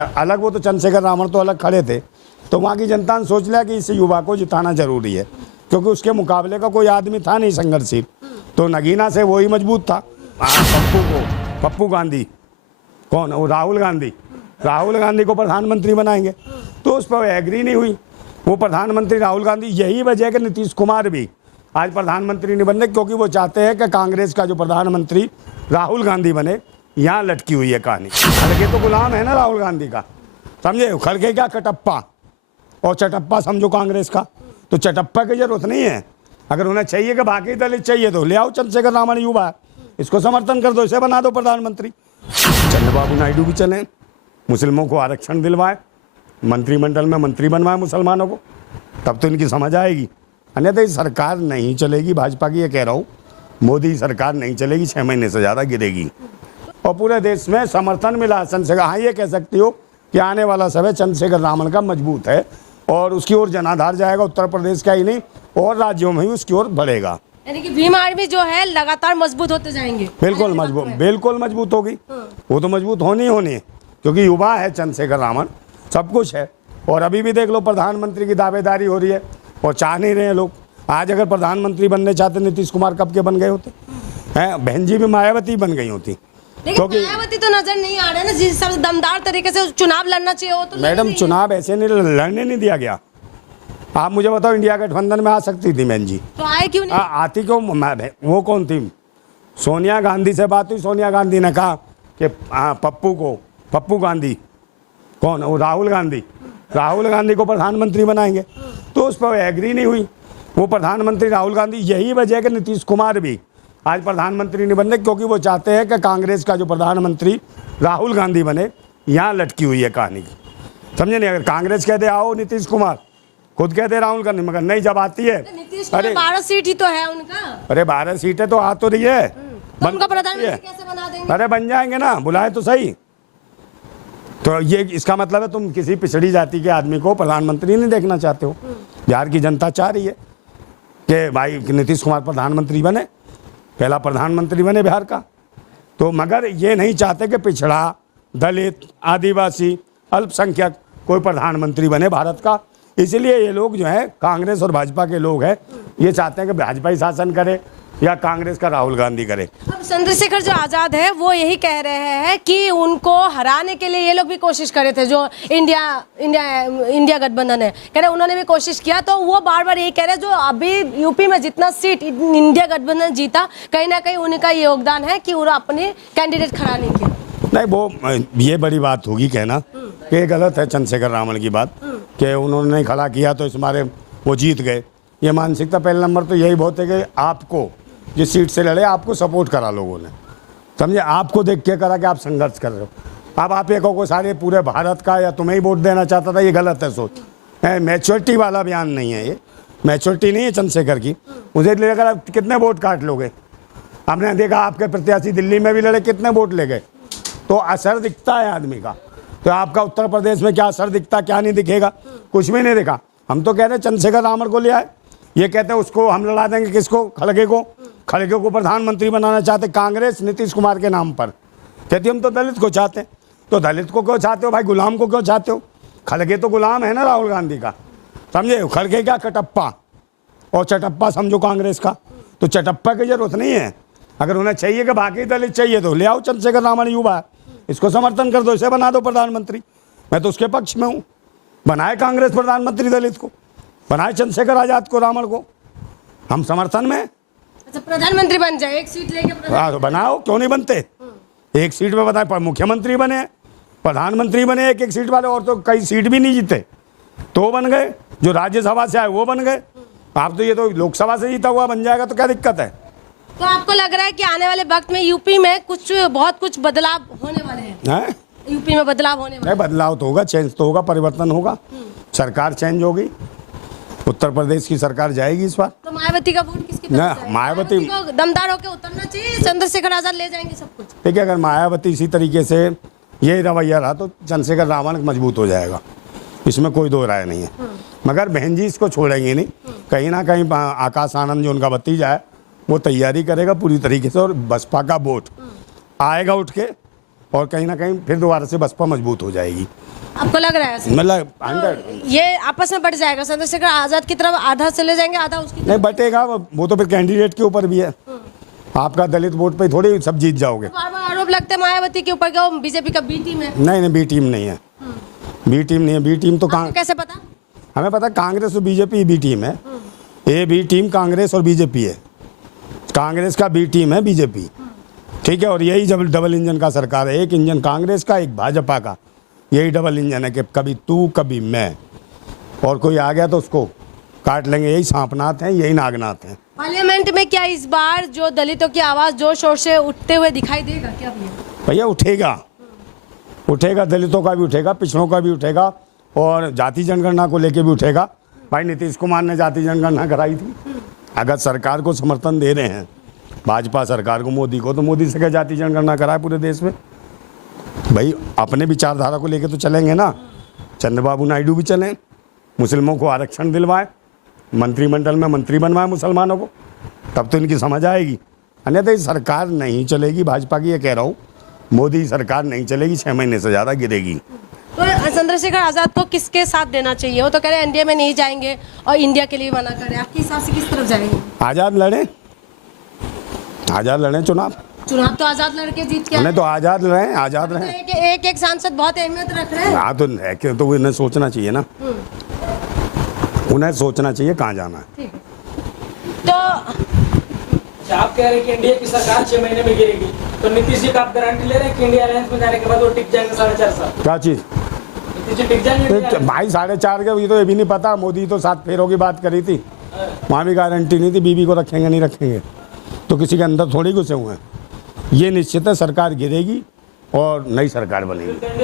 अलग वो तो चंद्रशेखर रावण तो अलग खड़े थे, तो वहाँ की जनता ने सोच लिया कि इस युवा को जिताना जरूरी है, क्योंकि उसके मुकाबले का कोई आदमी था नहीं संघर्षशील। तो नगीना से वही मजबूत था। पप्पू गांधी कौन, वो राहुल गांधी को प्रधानमंत्री बनाएंगे, तो उस पर एग्री नहीं हुई वो प्रधानमंत्री राहुल गांधी। यही वजह है कि नीतीश कुमार भी आज प्रधानमंत्री नहीं बन रहे, क्योंकि वो चाहते हैं कि कांग्रेस का जो प्रधानमंत्री राहुल गांधी बने। यहाँ लटकी हुई है कहानी। खड़गे तो गुलाम है ना राहुल गांधी का, समझे। खड़गे क्या कटप्पा, और चटप्पा समझो कांग्रेस का। तो चटप्पा की जरूरत नहीं है। अगर उन्हें चाहिए कि बाकी दलित चाहिए तो ले आओ चंद्रशेखर रावण युवा, इसको समर्थन कर दो, इसे बना दो प्रधानमंत्री। चंद्रबाबू नायडू भी चले, मुस्लिमों को आरक्षण दिलवाए, मंत्रिमंडल में मंत्री बनवाए मुसलमानों को, तब तो इनकी समझ आएगी। अन्यथा ये सरकार नहीं चलेगी भाजपा की, ये कह रहा हूँ। मोदी सरकार नहीं चलेगी, 6 महीने से ज़्यादा गिरेगी। और पूरे देश में समर्थन मिला चंद्रशेखर। हाँ, ये कह सकती हो कि आने वाला समय चंद्रशेखर रावण का मजबूत है और उसकी ओर जनाधार जाएगा। उत्तर प्रदेश का ही नहीं और राज्यों में भी उसकी ओर बढ़ेगा। यानी कि भीम आर्मी जो है लगातार मजबूत होते जाएंगे। बिल्कुल मजबूत होगी। वो तो मजबूत होनी है, क्योंकि युवा है चंद्रशेखर रावण, सब कुछ है। और अभी भी देख लो प्रधानमंत्री की दावेदारी हो रही है और चाह नहीं रहे लोग। आज अगर प्रधानमंत्री बनने चाहते नीतीश कुमार कब के बन गए होते हैं, बहन जी भी मायावती बन गई होती। लेकिन मायावती तो नजर नहीं आ रहा है ना, जिस सब दमदार तरीके से चुनाव लड़ना चाहिए वो तो। मैडम चुनाव ऐसे नहीं लड़ने नहीं दिया गया। आप मुझे बताओ, इंडिया गठबंधन में आ सकती थी बहन जी, तो आए क्यों नहीं? आती क्यों? वो कौन थी? सोनिया गांधी से बात हुई, सोनिया गांधी ने कहा कि पप्पू गांधी कौन, वो राहुल गांधी को प्रधानमंत्री बनाएंगे, तो उस पर एग्री नहीं हुई वो प्रधानमंत्री राहुल गांधी। यही वजह है कि नीतीश कुमार भी आज प्रधानमंत्री नहीं बन रहे, क्योंकि वो चाहते हैं कि कांग्रेस का जो प्रधानमंत्री राहुल गांधी बने। यहाँ लटकी हुई है कहानी, समझे नहीं। अगर कांग्रेस कहते आओ नीतीश कुमार, खुद कहते राहुल गांधी, मगर नहीं जब आती है। अरे 12 सीट ही तो है उनका। अरे 12 सीटें तो आ तो रही है, तो उनका प्रधानमंत्री कैसे बना देंगे? अरे बन जाएंगे ना, बुलाए तो सही। तो ये इसका मतलब है तुम किसी पिछड़ी जाति के आदमी को प्रधानमंत्री नहीं देखना चाहते हो। बिहार की जनता चाह रही है कि भाई नीतीश कुमार प्रधानमंत्री बने, पहला प्रधानमंत्री बने बिहार का। तो मगर ये नहीं चाहते कि पिछड़ा, दलित, आदिवासी, अल्पसंख्यक कोई प्रधानमंत्री बने भारत का। इसलिए ये लोग जो है कांग्रेस और भाजपा के लोग हैं, ये चाहते हैं कि भाजपा ही शासन करे या कांग्रेस का राहुल गांधी करे। अब चंद्रशेखर जो आजाद है वो यही कह रहे हैं कि उनको हराने के लिए ये लोग भी कोशिश करे थे, जो इंडिया गठबंधन है, कह रहे उन्होंने भी कोशिश किया। तो वो बार बार यही कह रहे हैं जो अभी यूपी में जितना सीट इंडिया गठबंधन जीता, कहीं ना कहीं उनका योगदान है कि उन्होंने अपने कैंडिडेट खड़ा नहीं किया। नहीं, वो ये बड़ी बात होगी कहना कि गलत है चंद्रशेखर रावण की बात कि उन्होंने नहीं खड़ा किया तो इस मारे वो जीत गए। ये मानसिकता पहले नंबर तो यही बहुत है कि आपको जिस सीट से लड़े आपको सपोर्ट करा लोगों ने, समझे, आपको देख के करा कि आप संघर्ष कर रहे हो। अब आप ये कहो सारे पूरे भारत का या तुम्हें ही वोट देना चाहता था, ये गलत है सोच। मैच्योरिटी वाला बयान नहीं है ये, मैच्योरिटी नहीं है चंद्रशेखर की। मुझे लेकर आप कितने वोट काट लोगे? आपने देखा आपके प्रत्याशी दिल्ली में भी लड़े, कितने वोट ले गए? तो असर दिखता है आदमी का। तो आपका उत्तर प्रदेश में क्या असर दिखता, क्या नहीं दिखेगा? कुछ भी नहीं दिखा। हम तो कह रहे हैं चंद्रशेखर रावण को ले आए, ये कहते हैं उसको हम लड़ा देंगे। किसको? खड़गे को प्रधानमंत्री बनाना चाहते कांग्रेस नीतीश कुमार के नाम पर। कहती हम तो दलित को चाहते हैं। तो दलित को क्यों चाहते हो भाई? गुलाम को क्यों चाहते हो? खड़गे तो गुलाम है ना राहुल गांधी का, समझे। खड़गे क्या कटप्पा, और चटप्पा समझो कांग्रेस का। तो चटप्पा की जरूरत नहीं है। अगर उन्हें चाहिए कि बाकी दलित चाहिए तो ले आओ चंद्रशेखर रावण युवा, इसको समर्थन कर दो, इसे बना दो प्रधानमंत्री। मैं तो उसके पक्ष में हूँ। बनाए कांग्रेस प्रधानमंत्री दलित को, बनाए चंद्रशेखर आजाद को, रावण को, हम समर्थन में। अच्छा, प्रधानमंत्री बन जाए, एक सीट लेके तो बनाओ, क्यों नहीं बनते? एक सीट में बताए मुख्यमंत्री बने, प्रधानमंत्री बने एक सीट वाले, और तो कई सीट भी नहीं जीते तो बन गए। जो राज्यसभा से आए वो बन गए। आप तो ये तो लोकसभा से जीता हुआ बन जाएगा, तो क्या दिक्कत है? तो आपको लग रहा है कि आने वाले वक्त में यूपी में बहुत कुछ बदलाव होने वाले हैं? यूपी में बदलाव होने वाले? बदलाव तो होगा, चेंज तो होगा, परिवर्तन होगा, सरकार चेंज होगी। उत्तर प्रदेश की सरकार जाएगी इस बार। तो मायावती का वोट किसकी तरफ जाएगा? मायावती को दमदार होकर उतरना चाहिए, चंद्रशेखर आजाद ले जाएंगे सब कुछ। देखिए, अगर मायावती इसी तरीके से ये रवैया रहा तो चंद्रशेखर रावण मजबूत हो जाएगा, इसमें कोई दो राय नहीं है। मगर बहन जी इसको छोड़ेंगे नहीं। कहीं ना कहीं आकाश आनंद जो उनका भतीजा है वो तैयारी करेगा पूरी तरीके से, और बसपा का वोट आएगा उठ के, और कहीं ना कहीं फिर दोबारा से बसपा मजबूत हो जाएगी। आपको लग रहा है ऐसा? मतलब 100 ये आपस में बढ़ जाएगा, चंद्रशेखर आजाद की तरफ आधा चले जाएंगे, आधा उसकी नहीं बटेगा, वो तो फिर कैंडिडेट के ऊपर भी है। आपका दलित वोट पे थोड़ी सब जीत जाओगे। बार बार आरोप लगते हैं मायावती के ऊपर कि वो बीजेपी का बी टीम है। नहीं बी टीम नहीं है, बी टीम नहीं है। बी टीम तो आपको कैसे पता? हमें पता कांग्रेस और बीजेपी बी टीम है। ए बी टीम कांग्रेस और बीजेपी है, कांग्रेस का बी टीम है बीजेपी, ठीक है। और यही जब डबल इंजन का सरकार है, एक इंजन कांग्रेस का एक भाजपा का, यही डबल इंजन है कि कभी तू कभी मैं, और कोई आ गया तो उसको काट लेंगे। यही सांपनाथ हैं, यही नागनाथ हैं। पार्लियामेंट में क्या इस बार जो दलितों की आवाज जोर शोर से उठते हुए दिखाई देगा क्या भैया? उठेगा, उठेगा, दलितों का भी उठेगा, पिछड़ों का भी उठेगा, और जाति जनगणना को लेके भी उठेगा। भाई नीतीश कुमार ने जाति जनगणना कराई थी। अगर सरकार को समर्थन दे रहे हैं, भाजपा सरकार को, मोदी को, तो मोदी से क्या जाति जनगणना कराए पूरे देश में? भाई अपने विचारधारा को लेके तो चलेंगे ना। चंद्रबाबू नायडू भी चलें, मुस्लिमों को आरक्षण दिलवाए, मंत्रिमंडल में मंत्री बनवाए मुसलमानों को, तब तो इनकी समझ आएगी। अन्यथा ये सरकार नहीं चलेगी भाजपा की, ये कह रहा हूँ। मोदी सरकार नहीं चलेगी, 6 महीने से ज़्यादा गिरेगी। तो चंद्रशेखर आजाद को किसके साथ देना चाहिए? वो तो कह रहे हैं इंडिया में नहीं जाएंगे और इंडिया के लिए मना कर रहे हैं। आपके हिसाब से किस तरफ जाएंगे? आज़ाद लड़ें, आज़ाद लड़ें चुनाव तो आजाद लड़के जीत के उन्हें तो आज़ाद रहें, आज़ाद रहें। एक सांसद बहुत अहमियत रख रहे हैं। हाँ तो है कि, तो उन्हें सोचना चाहिए ना, उन्हें सोचना चाहिए कहाँ जाना है। ठीक है। तो आप कह रहे हैं कि इंडिया की सरकार 6 महीने में गिरेगी, तो नीतीश जी का आप गारंटी ले रहे हैं कि इंडिया अलायंस में जाने के बाद वो टिक जाएंगे 4.5 साल? क्या चीज़? नीतीश जी टिक जाएंगे? भाई 4.5 के, ये तो ये भी नहीं पता। मोदी तो 7 फेरों की बात करी थी, वहाँ भी गारंटी नहीं थी बीबी को रखेंगे नहीं रखेंगे, तो किसी के अंदर थोड़ी घुसे हुए हैं। ये निश्चित है सरकार गिरेगी और नई सरकार बनेगी।